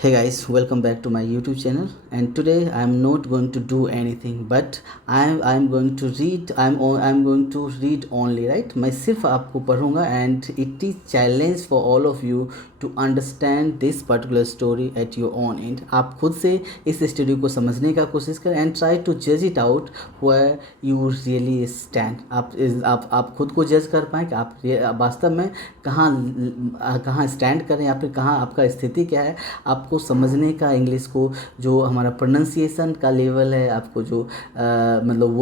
Hey guys, welcome back to my YouTube channel. And today I'm not going to do anything, but I'm going to read. I'm going to read only, right? मैं सिर्फ आपको पढ़ूंगा and it is challenge for all of you to understand this particular story at your own end. आप खुद से इस story को समझने का कोशिश करें and try to judge it out where you really stand. आप खुद को जज कर पाएँ कि आप वास्तव में कहाँ स्टैंड करें या फिर कहाँ आपका स्थिति क्या है. आपको समझने का इंग्लिश को जो हमारा प्रोनाउंसिएशन का लेवल है, आपको जो मतलब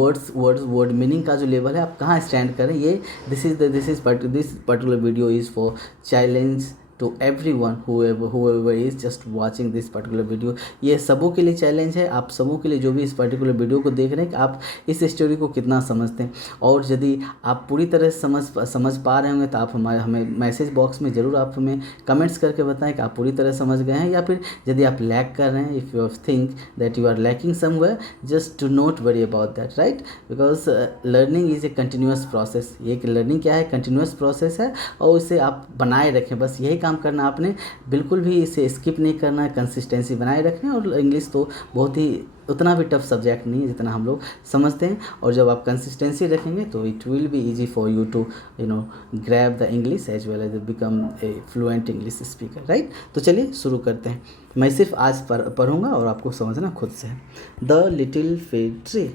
वर्ड मीनिंग का जो लेवल है, आप कहाँ स्टैंड करें, ये this particular video is for challenge to everyone whoever is just watching this particular video. ये सबों के लिए चैलेंज है, आप सबों के लिए जो भी इस पर्टिकुलर वीडियो को देख रहे हैं कि आप इस स्टोरी को कितना समझते हैं. और यदि आप पूरी तरह समझ पा रहे होंगे तो आप हमें मैसेज बॉक्स में ज़रूर आप हमें कमेंट्स करके बताएं कि आप पूरी तरह समझ गए हैं, या फिर यदि आप लैक कर रहे हैं, if you think that you are lacking somewhere, just to not worry about that, right? Because learning is a continuous process. ये लर्निंग क्या है? कंटिन्यूस प्रोसेस है, और इसे आप बनाए रखें. बस यही काम करना आपने, बिल्कुल भी इसे स्किप नहीं करना है, कंसिस्टेंसी बनाए रखें. और इंग्लिश तो बहुत ही उतना भी टफ सब्जेक्ट नहीं है जितना हम लोग समझते हैं. और जब आप कंसिस्टेंसी रखेंगे तो it will be easy for you to grab the English as well as become a fluent English speaker, right? तो चलिए शुरू करते हैं. मैं सिर्फ आज पढ़ूंगा और आपको समझना खुद से है. The little fair tree.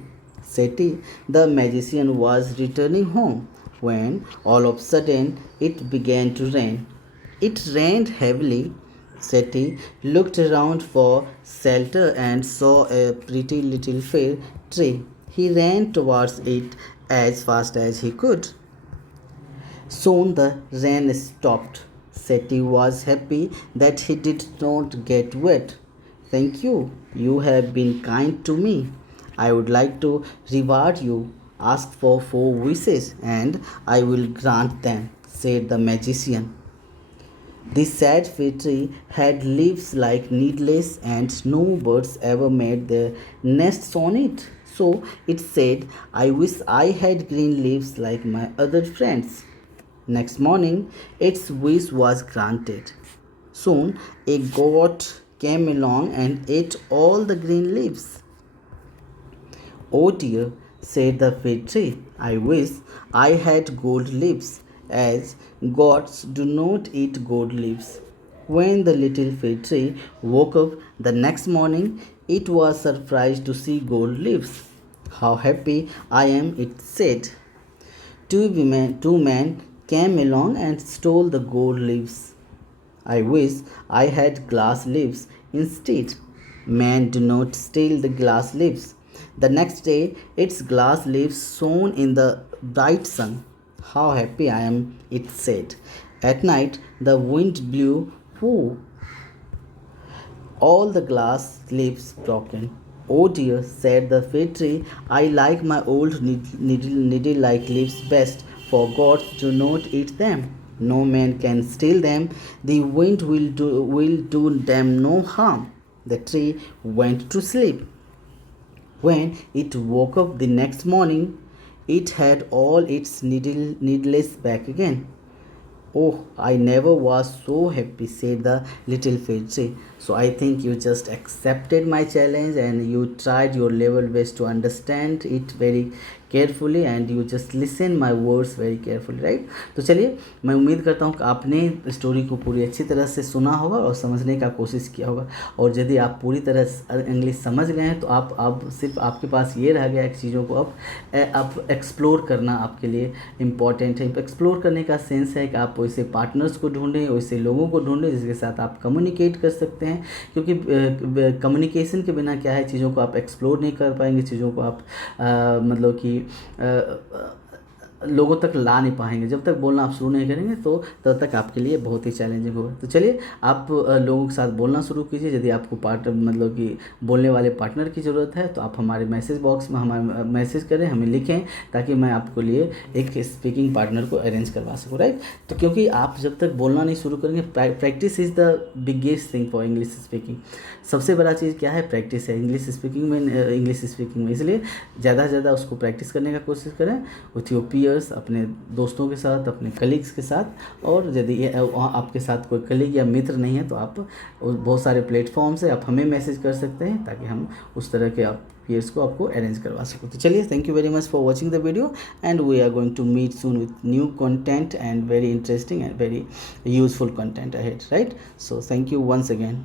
Setty the magician was returning home when all of a sudden it began to rain. It rained heavily. Seti looked around for shelter and saw a pretty little fir tree. He ran towards it as fast as he could. Soon the rain stopped. Seti was happy that he did not get wet. Thank you. You have been kind to me. I would like to reward you. Ask for 4 wishes and I will grant them, said the magician. The sad fir tree had leaves like needles, and no birds ever made their nests on it. So it said, I wish I had green leaves like my other friends. Next morning, its wish was granted. Soon, a goat came along and ate all the green leaves. Oh dear, said the fig tree, I wish I had gold leaves, as goats do not eat gold leaves. When the little fig tree woke up the next morning, it was surprised to see gold leaves. How happy I am, it said. Two men came along and stole the gold leaves. I wish I had glass leaves instead. Men do not steal the glass leaves. The next day, its glass leaves shone in the bright sun. How happy I am, it said. At night, the wind blew, whoo, all the glass leaves broken. Oh dear, said the fig tree, I like my old needle-like leaves best, for gods do not eat them. No man can steal them. The wind will do them no harm. The tree went to sleep. When it woke up the next morning, it had all its needles back again. Oh, I never was so happy, said the little fig tree. So I think you just accepted my challenge and you tried your level best to understand it very carefully and you just listen my words very carefully, right? तो चलिए, मैं उम्मीद करता हूँ कि आपने story को पूरी अच्छी तरह से सुना होगा और समझने का कोशिश किया होगा. और यदि आप पूरी तरह इंग्लिश समझ गए हैं तो आप अब सिर्फ आपके पास ये रह गया कि चीज़ों को अब एक्सप्लोर करना आपके लिए इम्पॉर्टेंट है. एक्सप्लोर करने का सेंस है कि आप वैसे पार्टनर्स को ढूंढें, वैसे लोगों को ढूंढें जिसके साथ आप कम्युनिकेट कर सकते हैं, क्योंकि कम्युनिकेशन के बिना क्या है, चीज़ों को आप एक्सप्लोर नहीं कर पाएंगे, चीज़ों को आप मतलब कि लोगों तक ला नहीं पाएंगे. जब तक बोलना आप शुरू नहीं करेंगे तो तब तक आपके लिए बहुत ही चैलेंजिंग होगा. तो चलिए, आप लोगों के साथ बोलना शुरू कीजिए. यदि आपको पार्टनर मतलब कि बोलने वाले पार्टनर की ज़रूरत है तो आप हमारे मैसेज बॉक्स में हमारे मैसेज करें, हमें लिखें, ताकि मैं आपके लिए एक स्पीकिंग पार्टनर को अरेंज करवा सकूँ, राइट? तो क्योंकि आप जब तक बोलना नहीं शुरू करेंगे, practice is the biggest thing for English speaking. सबसे बड़ा चीज़ क्या है? प्रैक्टिस है इंग्लिश स्पीकिंग में. इसलिए ज़्यादा से ज़्यादा उसको प्रैक्टिस करने का कोशिश करें विथ योर पीयर्स, अपने दोस्तों के साथ, अपने कलीग्स के साथ। और यदि ये आपके साथ कोई कलीग या मित्र नहीं है तो आप बहुत सारे प्लेटफॉर्म्स है, आप हमें मैसेज कर सकते हैं ताकि हम उस तरह के आप पीयर्स को आपको अरेंज करवा सको। तो चलिए, thank you very much for watching the video and we are going to meet soon with new content and very interesting and very useful content ahead, right? So thank you once again.